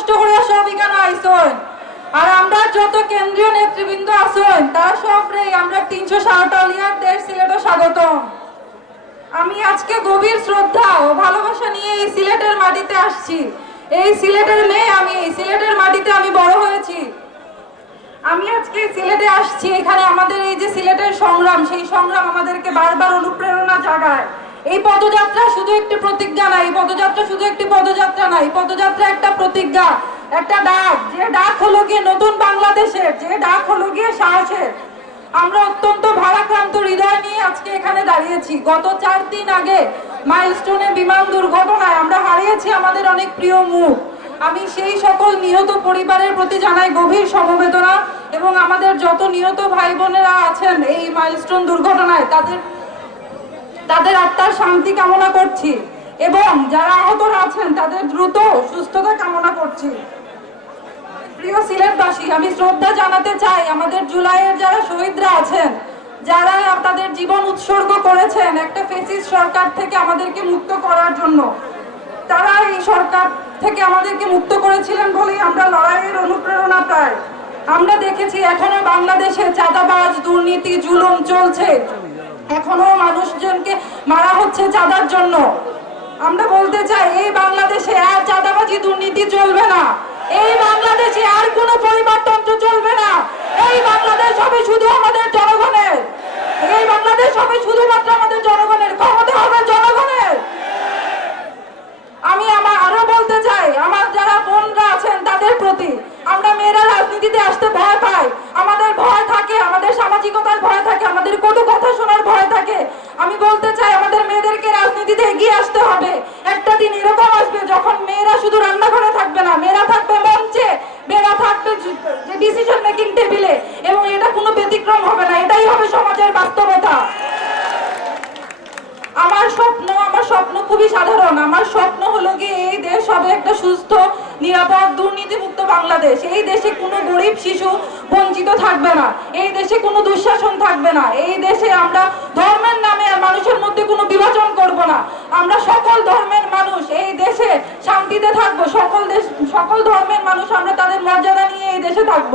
কষ্ট করে সব এখানে আইসন। আর আমরা যত কেন্দ্রীয় নেতৃবৃন্দ আছেন তারা সব রে, আমরা তিনশো সাঁওতালিয়ার দেশ সিলেটও স্বাগতম। আমি আজকে গভীর শ্রদ্ধা ও ভালোবাসা নিয়ে এই সিলেটের মাটিতে আসছি। এই সিলেটের মেয়ে আমি, এই সিলেটের মাটিতে আমি বড় হয়েছি। আমি আজকে সিলেটে আসছি, এখানে আমাদের এই যে সিলেটের সংগ্রাম, সেই সংগ্রাম আমাদেরকে বারবার অনুপ্রেরণা জাগায়। এই পদযাত্রা শুধু একটি প্রতিজ্ঞা না, এই পদযাত্রা শুধু একটি পদযাত্রা এই পদযাত্রা একটা প্রতিজ্ঞা, একটা ডাক। যে ডাক হলো গিয়ে নতুন বাংলাদেশের, যে ডাক হলো গিয়ে সাহসের। আমরা অত্যন্ত ভারাক্রান্ত হৃদয় নিয়ে আজকে এখানে দাঁড়িয়েছি। গত চার দিন আগে মাইলস্টোনে বিমান দুর্ঘটনায় আমরা হারিয়েছি আমাদের অনেক প্রিয় মুখ। আমি সেই সকল নিহত পরিবারের প্রতি জানাই গভীর সমবেদনা এবং আমাদের যত নিহত ভাই বোনেরা আছেন এই মাইলস্টোন দুর্ঘটনায়, তাদের তাদের আত্মার শান্তি কামনা করছি। এবং যারা আহতরা আছেন, তাদের দ্রুত সুস্থতা কামনা করছি। প্রিয় সিলেটবাসী, আমি শ্রদ্ধা জানাতে চাই আমাদের জুলাইয়ের যারা শহীদরা আছেন, যারা তাদের জীবন উৎসর্গ করেছেন, একটা ফেসিস সরকার থেকে আমাদেরকে মুক্ত করার জন্য। তারা এই সরকার থেকে আমাদেরকে মুক্ত করেছিলেন বলেই আমরা লড়াইয়ের অনুপ্রেরণা পাই। আমরা দেখেছি এখনও বাংলাদেশে চাঁদাবাজ, দুর্নীতি, জুলুম চলছে। এখনও মানুষজনকে মারা হচ্ছে চাঁদার জন্য। আমরা বলতে চাই, এই বাংলাদেশে আর চাঁদাবাজি দুর্নীতি চলবে না। এই বাংলাদেশে আর কোনো পরিবারতন্ত্র চলবে না। এই বাংলাদেশ হবে শুধু আমাদের জনগণের। এই বাংলাদেশ হবে শুধুমাত্র আমাদের জনগণের। ক্ষমতা হবে জনগণের আমি আমার আরও বলতে চাই আমার যারা বোনরা আছেন তাদের প্রতি আমরা মেয়েরা রাজনীতিতে আসতে ভয় পাই আমাদের ভয় থাকে আমাদের সামাজিকতার ভয় থাকে আমাদের কটু কথা শোনার ভয় থাকে আমি বলতে চাই আমাদের মেয়েদেরকে রাজনীতিতে এগিয়ে আসতে হবে একটা দিন এরকম আসবে যখন মেয়েরা শুধু রান্নাঘরে থাকবে না মেয়েরা থাকবে মঞ্চে মেয়েরা থাকবে যে ডিসিশন মেকিং টেবিলে এবং এটা কোনো ব্যতিক্রম হবে না এটাই হবে সমাজের বাস্তবতা আমার স্বপ্ন, আমার স্বপ্ন খুবই সাধারণ। আমার স্বপ্ন হলো গিয়ে এই দেশ হবে একটা সুস্থ, নিরাপদ, দুর্নীতিমুক্ত বাংলাদেশ। এই দেশে কোনো গরিব শিশু বঞ্চিত থাকবে না। এই দেশে কোনো দুঃশাসন থাকবে না। এই দেশে আমরা ধর্মের নামে মানুষের মধ্যে কোনো বিভাজন করব না। আমরা সকল ধর্মের মানুষ এই দেশে শান্তিতে থাকব। সকল দেশ, সকল ধর্মের মানুষ আমরা তাদের মর্যাদা নিয়ে এই দেশে থাকব।